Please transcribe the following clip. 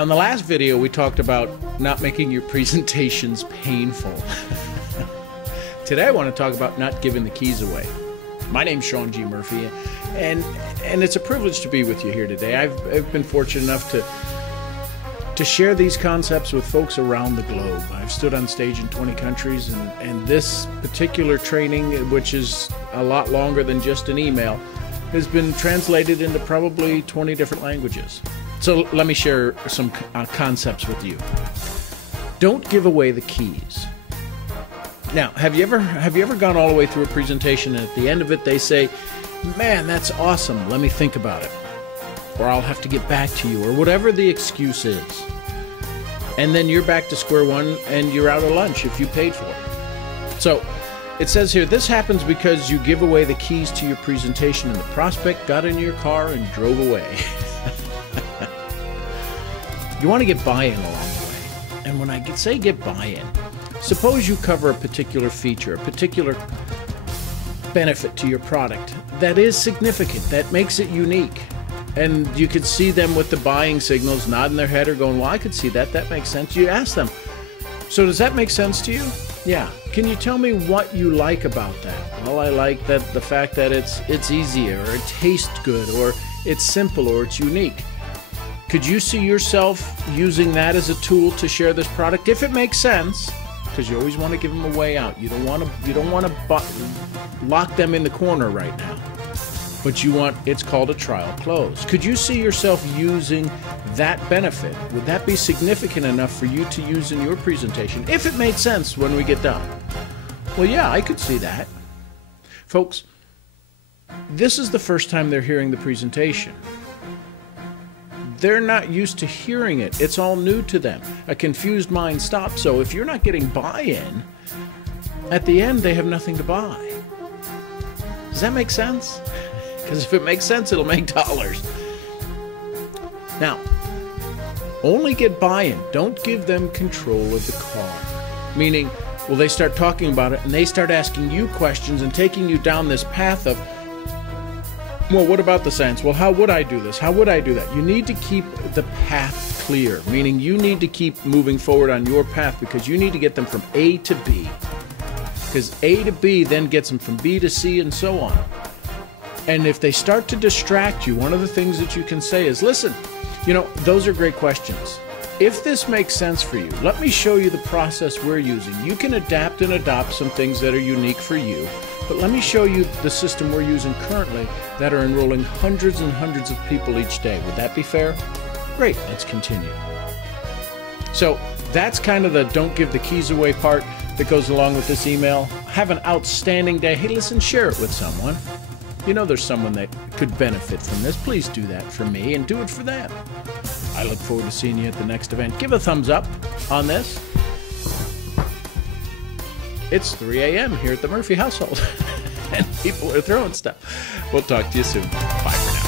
Now, in the last video, we talked about not making your presentations painful. Today, I want to talk about not giving the keys away. My name's Sean G. Murphy, and it's a privilege to be with you here today. I've been fortunate enough to share these concepts with folks around the globe. I've stood on stage in 20 countries, and this particular training, which is a lot longer than just an email, has been translated into probably 20 different languages. So let me share some concepts with you. Don't give away the keys. Now, have you ever gone all the way through a presentation and at the end of it they say, "Man, that's awesome, let me think about it," or "I'll have to get back to you," or whatever the excuse is. And then you're back to square one and you're out of lunch if you paid for it. So it says here, this happens because you give away the keys to your presentation and the prospect got in your car and drove away. You want to get buy-in along the way. And when I say get buy-in, suppose you cover a particular feature, a particular benefit to your product that is significant, that makes it unique. And you could see them with the buying signals nodding their head or going, "Well, I could see that. That makes sense." You ask them, "So does that make sense to you?" "Yeah." "Can you tell me what you like about that?" "Well, I like the fact that it's easier, or it tastes good, or it's simple, or it's unique." Could you see yourself using that as a tool to share this product if it makes sense? Because you always want to give them a way out. You don't want to lock them in the corner right now. But it's called a trial close. Could you see yourself using that benefit? Would that be significant enough for you to use in your presentation if it made sense when we get done? Well, yeah, I could see that. Folks, this is the first time they're hearing the presentation. They're not used to hearing it. It's all new to them. A confused mind stops. So if you're not getting buy-in, at the end they have nothing to buy. Does that make sense? Because if it makes sense, it'll make dollars. Now, only get buy-in. Don't give them control of the car. Meaning, well, they start talking about it and they start asking you questions and taking you down this path of, "Well, what about the science? Well, how would I do this? How would I do that?" You need to keep the path clear, meaning you need to keep moving forward on your path because you need to get them from A to B. Because A to B then gets them from B to C and so on. And if they start to distract you, one of the things that you can say is, "Listen, those are great questions. If this makes sense for you, let me show you the process we're using. You can adapt and adopt some things that are unique for you, but let me show you the system we're using currently that are enrolling hundreds and hundreds of people each day. Would that be fair? Great, let's continue." So that's kind of the don't give the keys away part that goes along with this email. Have an outstanding day. Hey, listen, share it with someone. There's someone that could benefit from this. Please do that for me and do it for them. I look forward to seeing you at the next event. Give a thumbs up on this. It's 3 a.m. here at the Murphy household, and people are throwing stuff. We'll talk to you soon. Bye for now.